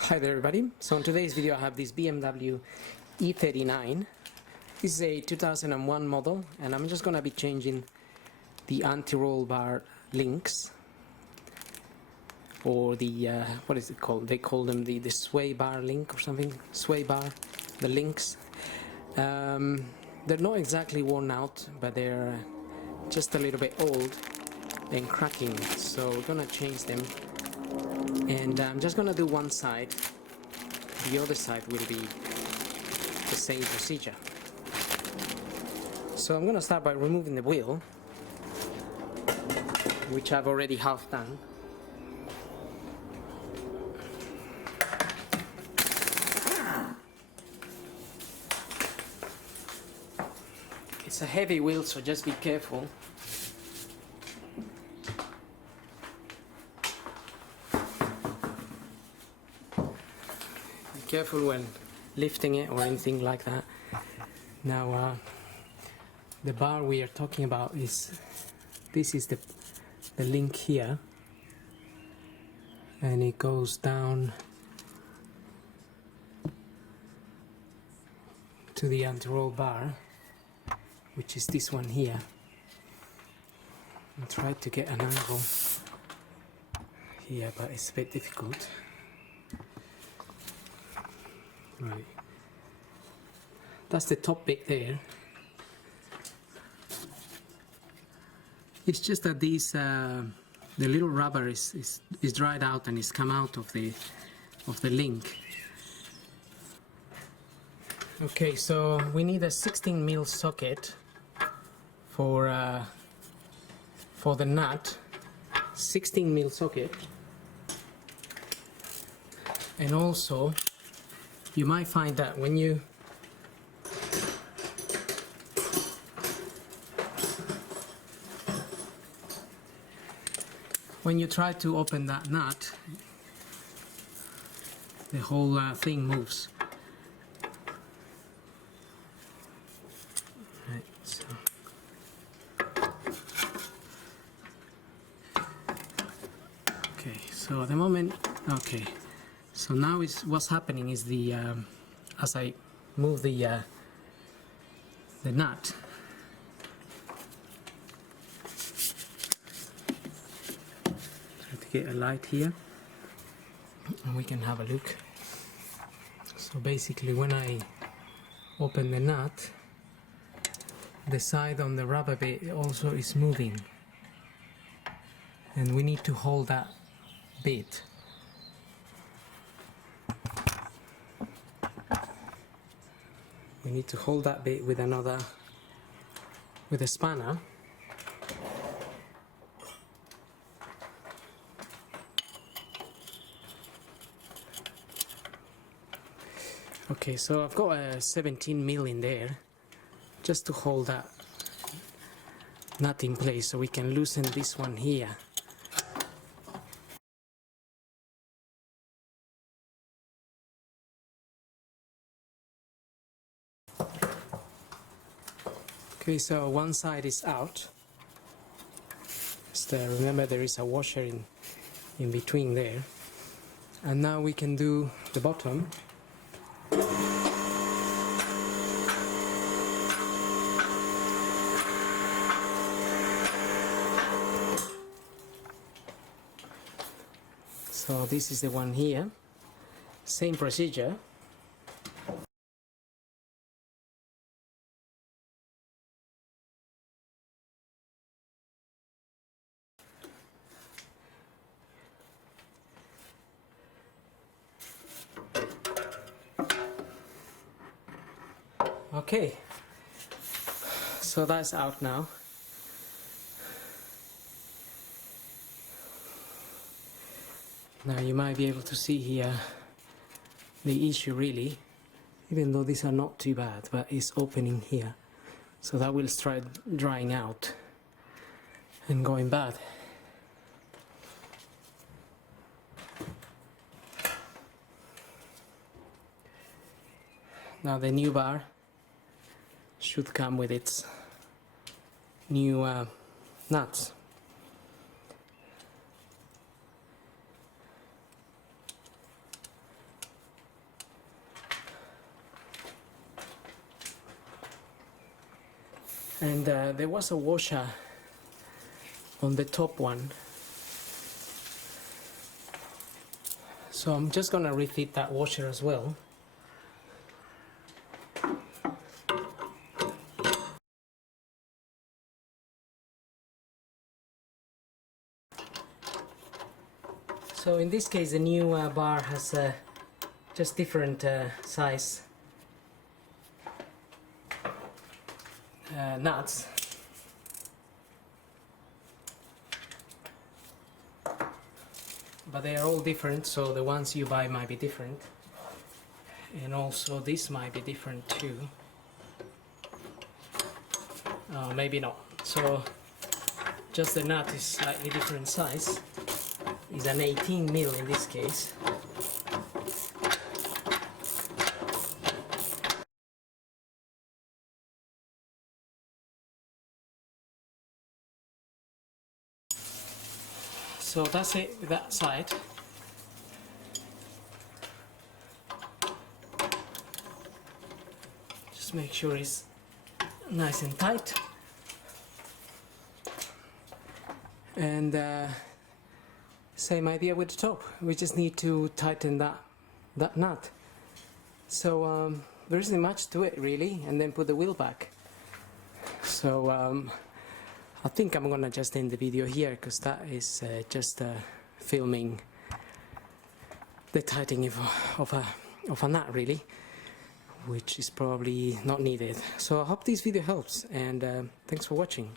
Hi there everybody. So in today's video I have this BMW e39. This is a 2001 model and I'm just gonna be changing the anti-roll bar links, or the what is it called? They call them the sway bar link or something. Sway bar, the links. They're not exactly worn out, but they're just a little bit old and cracking, so we're gonna change them. And I'm just gonna do one side. The other side will be the same procedure. So I'm gonna start by removing the wheel, which I've already half done. It's a heavy wheel, so just be careful. Careful when lifting it or anything like that. Now the bar we are talking about is, this is the link here, and it goes down to the anti-roll bar, which is this one here. I'll try to get an angle here, but it's a bit difficult. Right, that's the top bit there. It's just that these the little rubber is dried out and it's come out of the link. Okay, so we need a 16mm socket for the nut. 16mm socket, and also you might find that when you try to open that nut, the whole thing moves. Right, so. Okay, so at the moment, okay. So now what's happening is the as I move the nut, try to get a light here and we can have a look. So basically when I open the nut, the side on the rubber bit also is moving, and we need to hold that bit. We need to hold that bit with a spanner. Okay, so I've got a 17mm in there just to hold that nut in place, so we can loosen this one here. Okay, so one side is out. Just remember there is a washer in between there. And now we can do the bottom. So this is the one here. Same procedure. Okay, so that's out now. Now you might be able to see here the issue really, even though these are not too bad, but it's opening here. So that will start drying out and going bad. Now the new bar should come with its new nuts. and there was a washer on the top one, so I'm just gonna refit that washer as well. So in this case the new bar has just different size nuts. But they are all different, so the ones you buy might be different. And also this might be different too. Maybe not. So just the nut is slightly different size. It's an 18 mil in this case. So that's it with that side. Just make sure it's nice and tight. And same idea with the top. We just need to tighten that nut. So there isn't much to it really, and then put the wheel back. So I think I'm gonna just end the video here, because that is just filming the tightening of a nut really, which is probably not needed. So I hope this video helps, and thanks for watching.